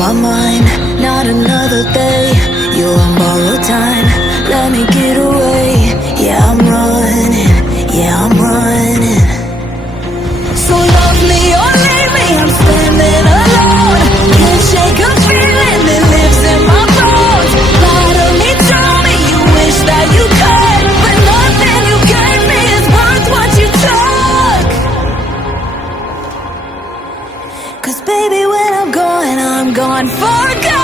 my mind, not another day. You're on borrowed time, let me get away. Yeah, I'm running, yeah, I'm running. So love me or leave me, I'm standing alone. Can't shake a feeling that lives in my bones. Lie to me, tell me you wish that you could, but nothing you gave me is worth what you took. 'Cause baby, when I'm gone for good.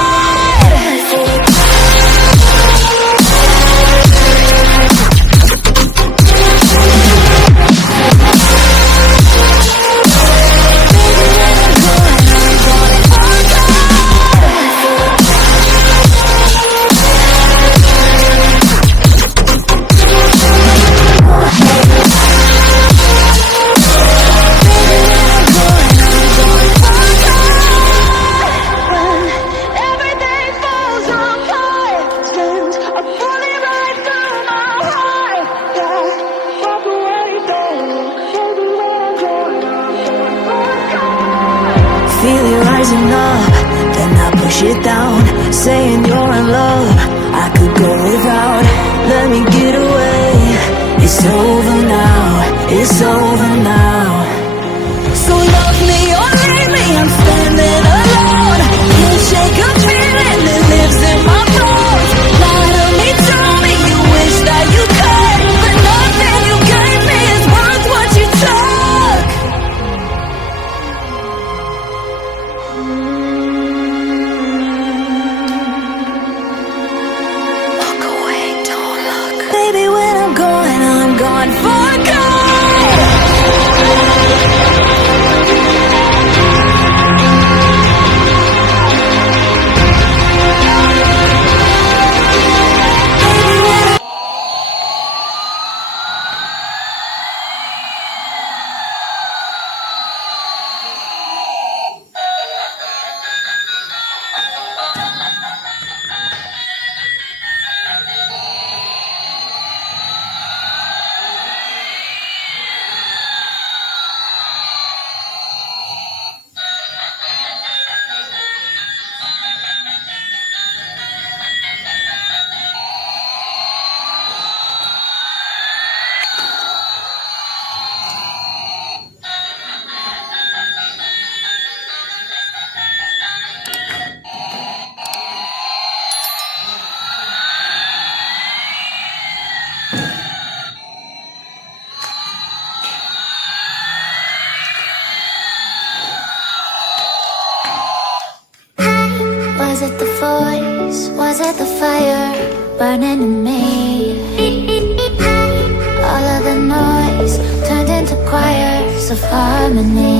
Feel it rising up, then I push it down, saying you're in love, I could go without. Let me get away, it's over now, it's over now. So love me or leave me, I'm standing alone. Can't shake a feeling that lives in my bones. Lie to me, tell me you wish that you could, but nothing you gave me is worth what you took. Walk away, don't look. Baby, when I'm gone for good. Was it the voice? Was it the fire burning in me? All of the noise turned into choirs of harmony.